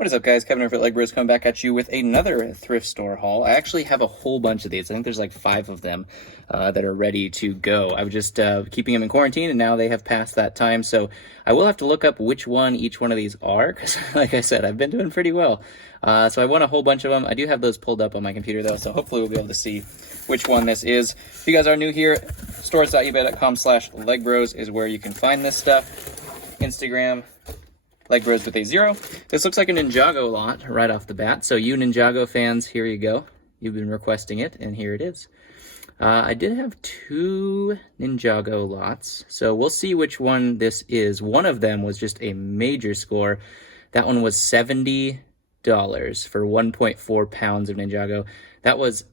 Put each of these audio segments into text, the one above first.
What is up, guys? Kevin over at LEGbrOs coming back at you with another thrift store haul. I actually have a whole bunch of these. I think there's like 5 of them that are ready to go. I was just keeping them in quarantine, and now they have passed that time. So I will have to look up which one each one of these are, because like I said, I've been doing pretty well. So I won a whole bunch of them. I do have those pulled up on my computer, though, so hopefully we'll be able to see which one this is. If you guys are new here, stores.ebay.com/LEGbrOs is where you can find this stuff. Instagram, LEGbrOs with a 0. This looks like a Ninjago lot right off the bat. So you Ninjago fans, here you go. You've been requesting it, and here it is. I did have 2 Ninjago lots, so we'll see which one this is. One of them was just a major score. That one was $70 for 1.4 pounds of Ninjago. That was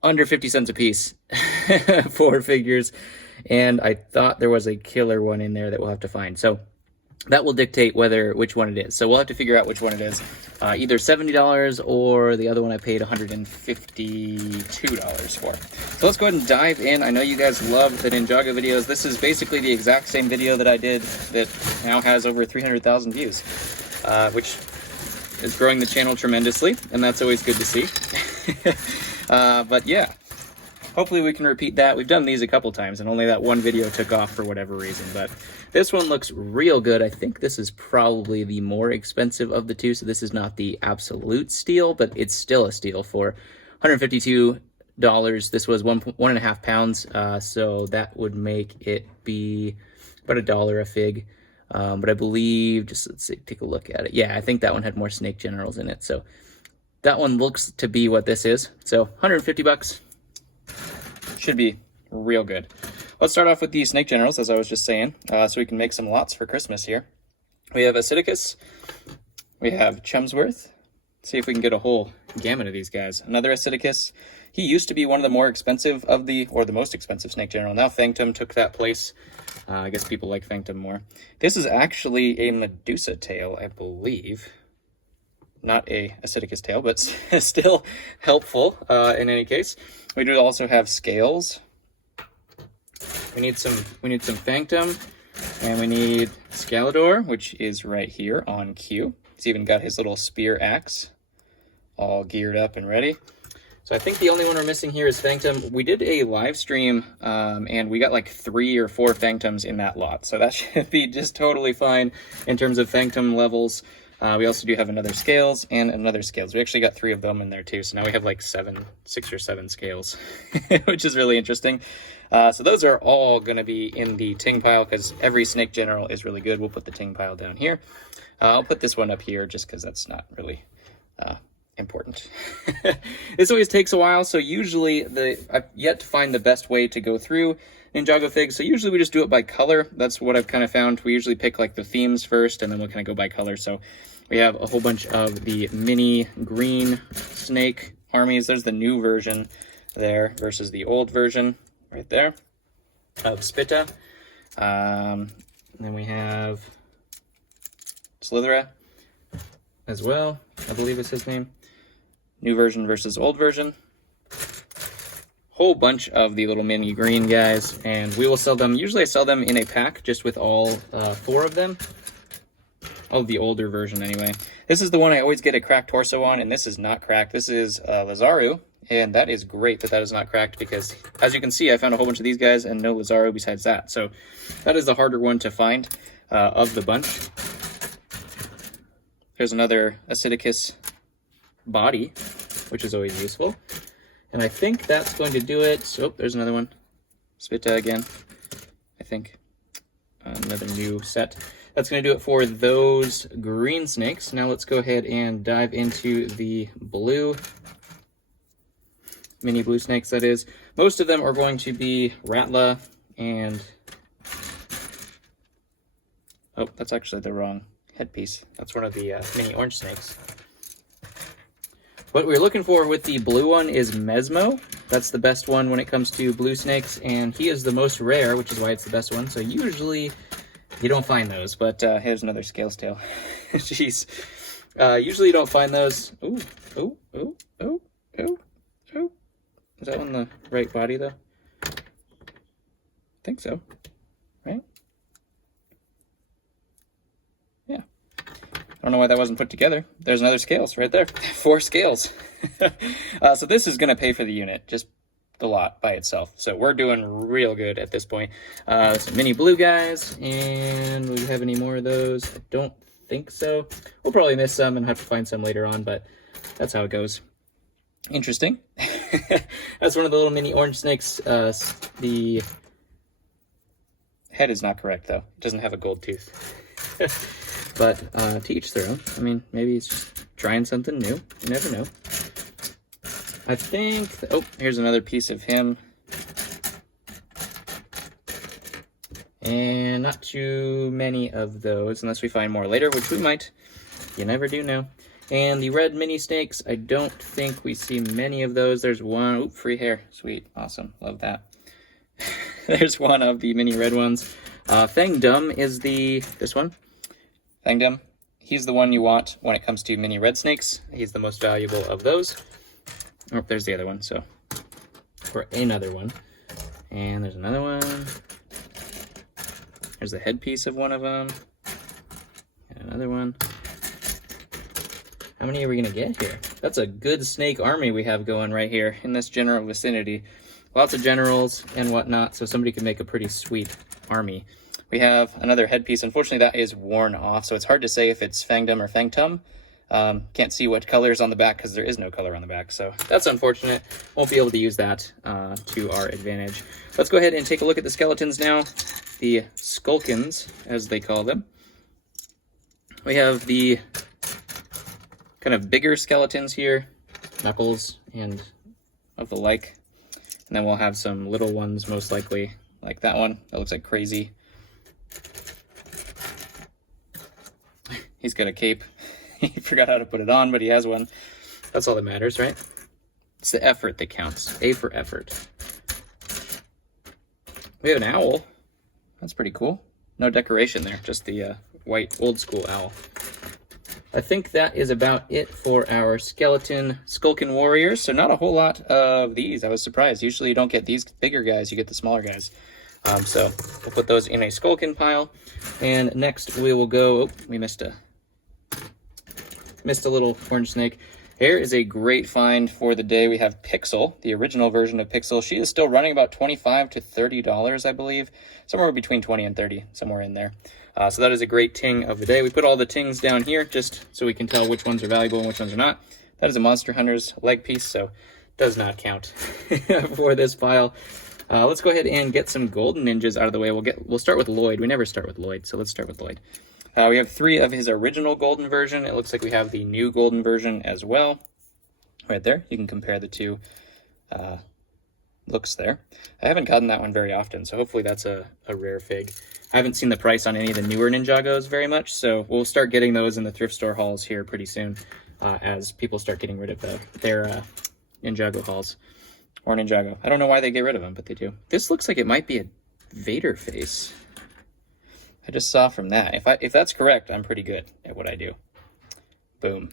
under 50 cents a piece for figures, and I thought there was a killer one in there that we'll have to find. So that will dictate which one it is. So we'll have to figure out which one it is. Either $70 or the other one I paid $152 for. So let's go ahead and dive in. I know you guys love the Ninjago videos. This is basically the exact same video that I did that now has over 300,000 views, which is growing the channel tremendously, and that's always good to see. But yeah, hopefully we can repeat that. We've done these a couple times, and only that one video took off for whatever reason, but this one looks real good. I think this is probably the more expensive of the two, so this is not the absolute steal, but it's still a steal for $152. This was 1.5 pounds, so that would make it be about $1 a fig. But I believe, let's see, take a look at it. Yeah, I think that one had more snake generals in it, so that one looks to be what this is. So 150 bucks. Should be real good. Let's start off with the snake generals, as I was just saying, so we can make some lots for Christmas here. We have Acidicus. We have Chumsworth. Let's see if we can get a whole gamut of these guys. Another Acidicus. He used to be one of the more expensive of the most expensive snake general. Now Phantom took that place. I guess people like Phantom more. This is actually a Medusa tail, I believe. Not a Acidicus tail, but still helpful in any case. We do also have scales. We need some Phantom, and we need Scalador, which is right here on cue. He's even got his little spear axe all geared up and ready. So I think the only one we're missing here is Phantom. We did a live stream, and we got like 3 or 4 Phantoms in that lot. So that should be just totally fine in terms of Phantom levels. We also do have another scales and another scales. We actually got 3 of them in there too. So now we have like 6 or 7 scales, which is really interesting. So those are all going to be in the ting pile because every snake general is really good. We'll put the ting pile down here. I'll put this one up here just because that's not really important. This always takes a while, so usually I've yet to find the best way to go through Ninjago figs, so usually we just do it by color. That's what I've kind of found. We usually pick like the themes first, and then we'll kind of go by color. So we have a whole bunch of the mini green snake armies. There's the new version there versus the old version right there of Spitta. And then we have Slithera as well, I believe is his name. New version versus old version. Whole bunch of the little mini green guys, and we will sell them. Usually I sell them in a pack just with all 4 of them. Oh, the older version anyway. This is the one I always get a cracked torso on, and this is not cracked. This is Lazaru, and that is great that is not cracked because, as you can see, I found a whole bunch of these guys and no Lazaru besides that. So that is the harder one to find of the bunch. There's another Acidicus body, which is always useful. And I think that's going to do it. So, there's another one. Spitta again, I think. Another new set. That's going to do it for those green snakes. Now let's go ahead and dive into the blue. Mini blue snakes, that is. Most of them are going to be Ratla and... Oh, that's actually the wrong headpiece. That's one of the mini orange snakes. What we're looking for with the blue one is Mesmo. That's the best one when it comes to blue snakes, and he is the most rare, which is why it's the best one. So usually you don't find those, but here's another scales tail. Jeez. Usually you don't find those. Ooh, ooh, ooh, ooh, ooh, ooh. Is that one the right body, though? I think so, right? Yeah. I don't know why that wasn't put together. There's another scales right there. 4 scales. So this is going to pay for the unit, just the lot by itself. So we're doing real good at this point. Some mini blue guys, and do we have any more of those? I don't think so. We'll probably miss some and have to find some later on, but that's how it goes. Interesting. That's one of the little mini orange snakes. The head is not correct, though. It doesn't have a gold tooth. But to each their own. I mean, maybe it's just trying something new. You never know. I think... oh, here's another piece of him. And not too many of those, unless we find more later, which we might. You never do know. And the red mini snakes, I don't think we see many of those. There's one. Oop, free hair. Sweet. Awesome. Love that. There's one of the mini red ones. Fangdom is this one. Fangdom. He's the one you want when it comes to mini red snakes. He's the most valuable of those. Oh, there's the other one, so. Or another one. And there's another one. There's the headpiece of one of them. And another one. How many are we going to get here? That's a good snake army we have going right here in this general vicinity. Lots of generals and whatnot, so somebody could make a pretty sweet army. We have another headpiece. Unfortunately, that is worn off, so it's hard to say if it's Fangdom or Fangtum. Can't see what color is on the back because there is no color on the back, so that's unfortunate. Won't be able to use that to our advantage. Let's go ahead and take a look at the skeletons now. The Skulkins, as they call them. We have the kind of bigger skeletons here, Knuckles and of the like. And then we'll have some little ones, most likely, like that one. That looks like crazy. He's got a cape. He forgot how to put it on, but he has one. That's all that matters, right? It's the effort that counts. A for effort. We have an owl. That's pretty cool. No decoration there, just the white old school owl. I think that is about it for our skeleton Skulkin warriors. So not a whole lot of these. I was surprised. Usually you don't get these bigger guys, you get the smaller guys. So we'll put those in a Skulkin pile. And next we will go... oh, we missed a little orange snake. Here is a great find for the day. We have Pixal, the original version of Pixal. She is still running about $25 to $30, I believe. Somewhere between 20 and 30, somewhere in there. So that is a great ting of the day. We put all the tings down here just so we can tell which ones are valuable and which ones are not. That is a Monster Hunter's leg piece, so does not count for this pile. Let's go ahead and get some golden ninjas out of the way. We'll start with Lloyd. We never start with Lloyd, so let's start with Lloyd. We have 3 of his original golden version. It looks like we have the new golden version as well. Right there. You can compare the two looks there. I haven't gotten that one very often, so hopefully that's a rare fig. I haven't seen the price on any of the newer Ninjagos very much, so we'll start getting those in the thrift store hauls here pretty soon as people start getting rid of their Ninjago hauls. Or Ninjago. I don't know why they get rid of them, but they do. This looks like it might be a Vader face. I just saw from that. If that's correct, I'm pretty good at what I do. Boom.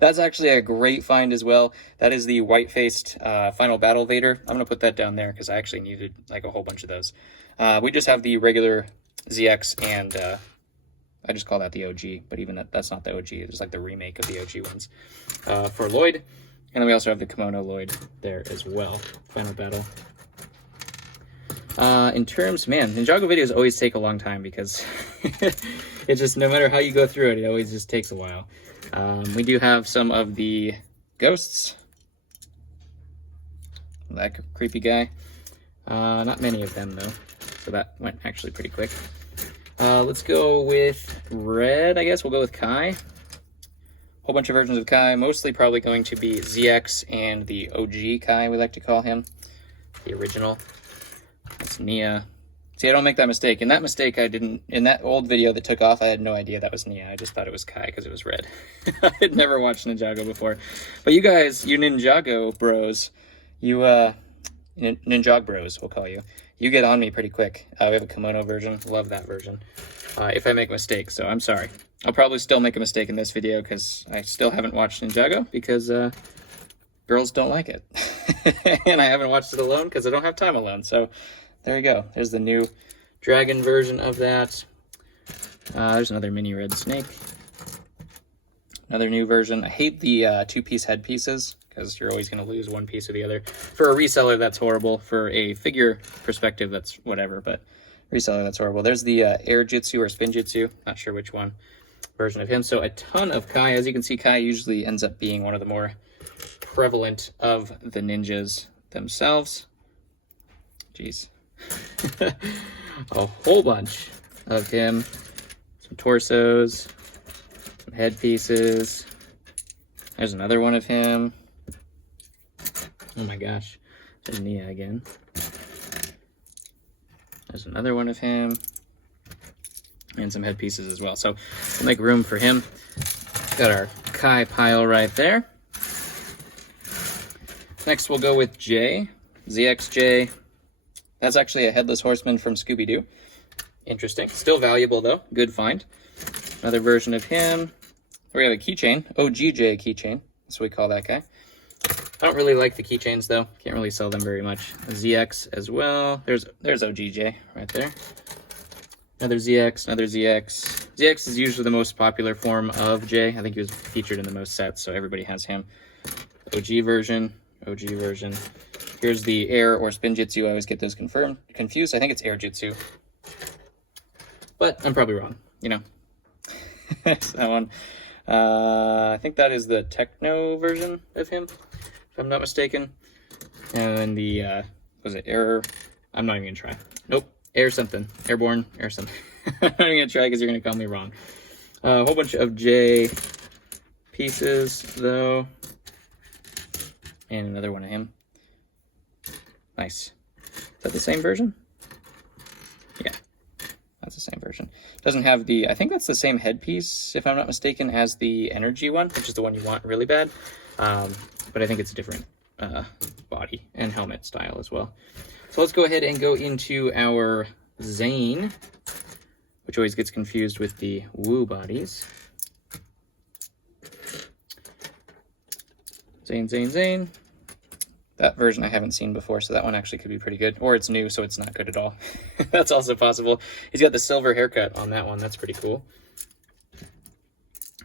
That's actually a great find as well. That is the white-faced Final Battle Vader. I'm going to put that down there because I actually needed like a whole bunch of those. We just have the regular ZX and I just call that the OG, but even that's not the OG. It's like the remake of the OG ones for Lloyd. And then we also have the Kimono Lloyd there as well. Final Battle. In terms, man, Ninjago videos always take a long time because it's just, no matter how you go through it, it always just takes a while. We do have some of the ghosts. That creepy guy. Not many of them, though. So that went actually pretty quick. Let's go with red, I guess. We'll go with Kai. Whole bunch of versions of Kai. Mostly probably going to be ZX and the OG Kai, we like to call him. The original. That's Nia. See, I don't make that mistake. In that mistake, in that old video that took off, I had no idea that was Nia. I just thought it was Kai because it was red. I had never watched Ninjago before. But you guys, you Ninjago bros, LEGbrOs, we'll call you. You get on me pretty quick. We have a kimono version. Love that version. If I make mistakes, so I'm sorry. I'll probably still make a mistake in this video because I still haven't watched Ninjago because girls don't like it. And I haven't watched it alone because I don't have time alone. So there you go. There's the new dragon version of that. There's another mini red snake. Another new version. I hate the two-piece headpieces because you're always going to lose one piece or the other. For a reseller, that's horrible. For a figure perspective, that's whatever, but reseller, that's horrible. There's the air jutsu or spin jutsu. Not sure which one version of him. So a ton of Kai. As you can see, Kai usually ends up being one of the more prevalent of the ninjas themselves. Jeez. A whole bunch of him. Some torsos, some headpieces. There's another one of him. Oh my gosh. There's Nia again. There's another one of him. And some headpieces as well. So we'll make room for him. Got our Kai pile right there. Next we'll go with J. ZXJ. That's actually a Headless Horseman from Scooby-Doo. Interesting. Still valuable, though. Good find. Another version of him. We have a keychain. OGJ keychain. That's what we call that guy. I don't really like the keychains, though. Can't really sell them very much. A ZX as well. There's OGJ right there. Another ZX, another ZX. ZX is usually the most popular form of J. I think he was featured in the most sets, so everybody has him. OG version. OG version. Here's the air or spin jutsu. I always get those confused. I think it's air jutsu. But I'm probably wrong, you know. That one. I think that is the techno version of him, if I'm not mistaken. And then the, was it air? I'm not even gonna try. Nope, air something. Airborne, air something. I'm not even gonna try because you're gonna call me wrong. A whole bunch of J pieces, though. And another one of him. Nice. Is that the same version? Yeah, that's the same version. Doesn't have the, I think that's the same headpiece, if I'm not mistaken, as the energy one, which is the one you want really bad. But I think it's a different body and helmet style as well. So let's go ahead and go into our Zane, which always gets confused with the Woo bodies. Zane, Zane, Zane. That version I haven't seen before, so that one actually could be pretty good. Or it's new, so it's not good at all. That's also possible. He's got the silver haircut on that one. That's pretty cool.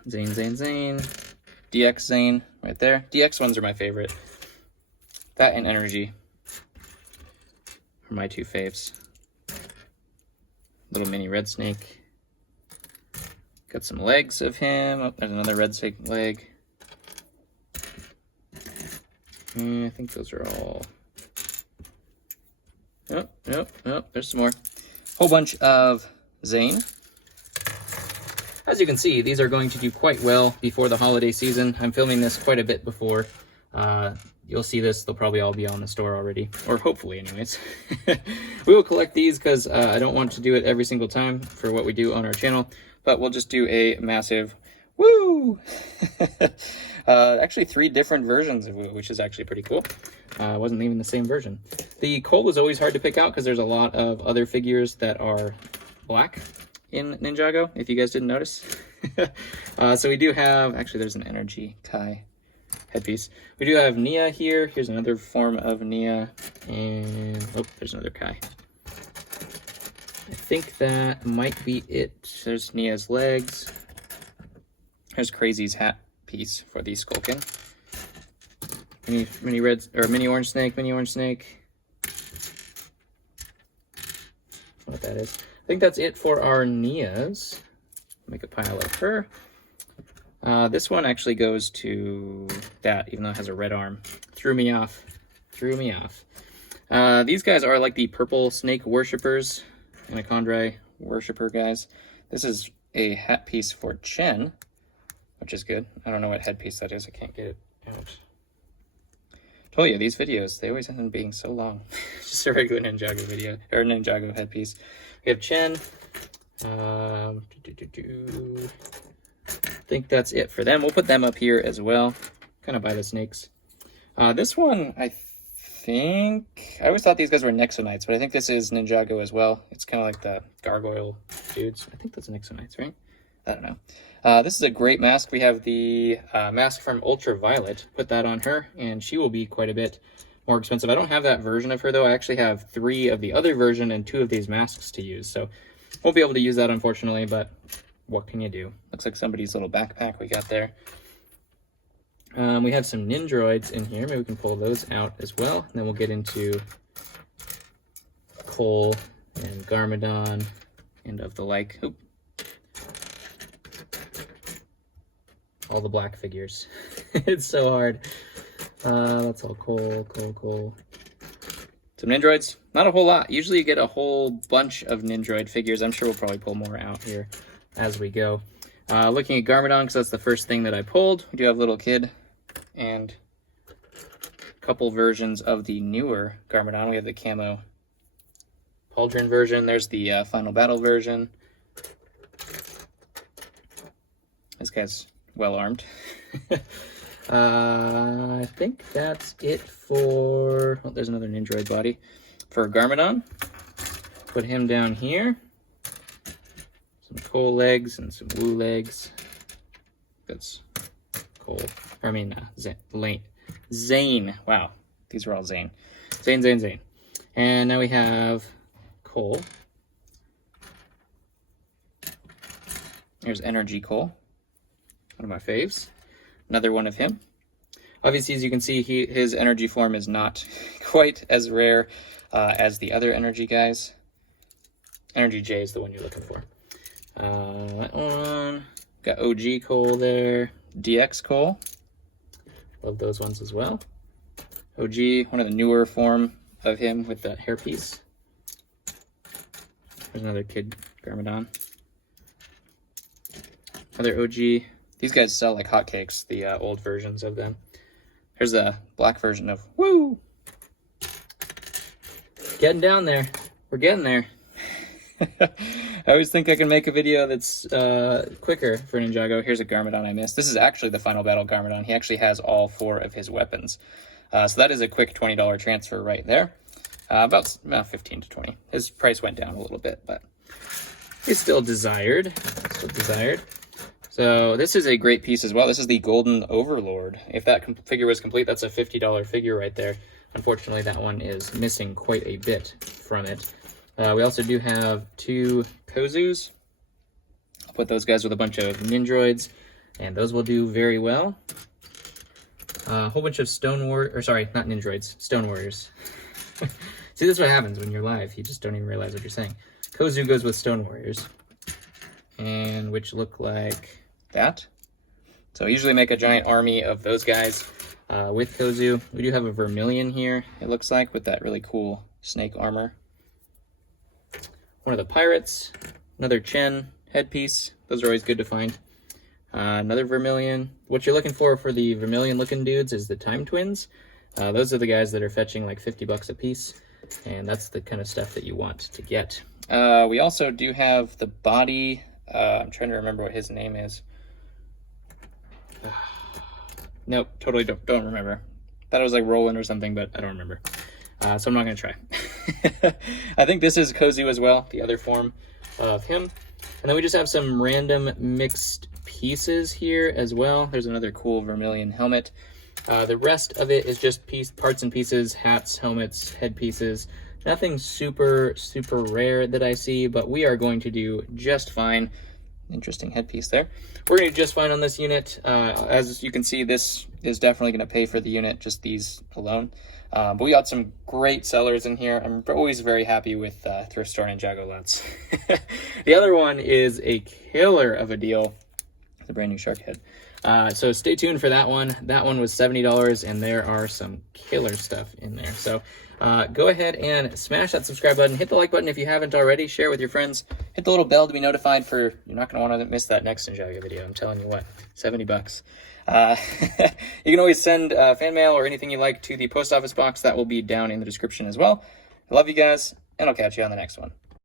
Zane, Zane, Zane. DX Zane right there. DX ones are my favorite. That and Energy are my two faves. Little mini red snake. Got some legs of him. Oh, there's another red snake leg. I think those are all. Oh, there's some more. Whole bunch of Zane. As you can see, these are going to do quite well before the holiday season. I'm filming this quite a bit before. You'll see this, they'll probably all be on the store already, or hopefully anyways. We will collect these because I don't want to do it every single time for what we do on our channel, but we'll just do a massive woo! Actually 3 different versions of Woo, which is actually pretty cool. Wasn't even the same version. The coal is always hard to pick out because there's a lot of other figures that are black in Ninjago, if you guys didn't notice. So we do have, actually there's an Energy Kai headpiece. We do have Nia here. Here's another form of Nia. And, oh, there's another Kai. I think that might be it. There's Nia's legs. There's Crazy's hat piece for the Skulkin. Mini red, or mini orange snake. What that is. I think that's it for our Nias. Make a pile of her. This one actually goes to that, even though it has a red arm. Threw me off. These guys are like the purple snake worshippers, Anachondri worshiper guys. This is a hat piece for Chen, which is good. I don't know what headpiece that is. I can't get it out. Told you, these videos, they always end up being so long. Just a regular Ninjago video, or Ninjago headpiece. We have Chen. I think that's it for them. We'll put them up here as well, kind of by the snakes. This one, I think, I always thought these guys were Nexonites, but I think this is Ninjago as well. It's kind of like the gargoyle dudes. I think that's Nexonites, right? I don't know. This is a great mask. We have the mask from Ultraviolet. Put that on her, and she will be quite a bit more expensive. I don't have that version of her, though. I actually have 3 of the other version and 2 of these masks to use, so won't be able to use that, unfortunately, but what can you do? Looks like somebody's little backpack we got there. We have some Ninjroids in here. Maybe we can pull those out as well. And then we'll get into Cole and Garmadon and of the like. Oop. All the black figures. It's so hard. That's all Cole. Some Ninjroids. Not a whole lot. Usually you get a whole bunch of Ninjroid figures. I'm sure we'll probably pull more out here as we go. Looking at Garmadon, because that's the first thing that I pulled. We do have Little Kid and a couple versions of the newer Garmadon. We have the camo pauldron version. There's the Final Battle version. This guy's well armed. I think that's it for... Oh, there's another Ninjroid body. For Garmadon. Put him down here. Some Cole legs and some Woo legs. That's Cole. Or I mean, Zane. Wow. These are all Zane. Zane. And now we have Cole. Here's Energy Cole. One of my faves. Another one of him. Obviously, as you can see, his energy form is not quite as rare as the other energy guys. Energy J is the one you're looking for. That one. Got OG Cole there. DX Cole. Love those ones as well. OG, one of the newer form of him with that hairpiece. There's another kid, Garmadon. Another OG. These guys sell like hotcakes, the old versions of them. Here's a black version of Woo! Getting down there. We're getting there. I always think I can make a video that's quicker for Ninjago. Here's a Garmadon I missed. This is actually the Final Battle Garmadon. He actually has all 4 of his weapons. So that is a quick $20 transfer right there. About 15 to 20. His price went down a little bit, but he's still desired. So this is a great piece as well. This is the Golden Overlord. If that figure was complete, that's a $50 figure right there. Unfortunately, that one is missing quite a bit from it. We also do have 2 Kozus. I'll put those guys with a bunch of Ninjroids, and those will do very well. A whole bunch of Stone Warriors. See, this is what happens when you're live. You just don't even realize what you're saying. Kozu goes with Stone Warriors, and which look like that. So I usually make a giant army of those guys with Kozu. We do have a Vermilion here, it looks like, with that really cool snake armor. One of the Pirates, another Chen headpiece. Those are always good to find. Another Vermilion. What you're looking for the Vermilion looking dudes is the Time Twins. Those are the guys that are fetching like 50 bucks a piece, and that's the kind of stuff that you want to get. We also do have the body. I'm trying to remember what his name is. Nope, totally don't remember. Thought it was like Roland or something, but I don't remember. So I'm not going to try. I think this is Kozu as well, the other form of him. And then we just have some random mixed pieces here as well. There's another cool Vermilion helmet. The rest of it is just parts and pieces, hats, helmets, headpieces. Nothing super rare that I see, but we are going to do just fine. Interesting headpiece there. We're going to do just fine on this unit. As you can see, this is definitely going to pay for the unit, just these alone. But we got some great sellers in here. I'm always very happy with Thrift Store Ninjago lots. The other one is a killer of a deal. It's a brand new shark head. So stay tuned for that one. That one was $70, and there are some killer stuff in there. So go ahead and smash that subscribe button. Hit the like button if you haven't already. Share with your friends. Hit the little bell to be notified for... You're not going to want to miss that next Ninjago video. I'm telling you what. 70 bucks. You can always send fan mail or anything you like to the post office box. That will be down in the description as well. I love you guys, and I'll catch you on the next one.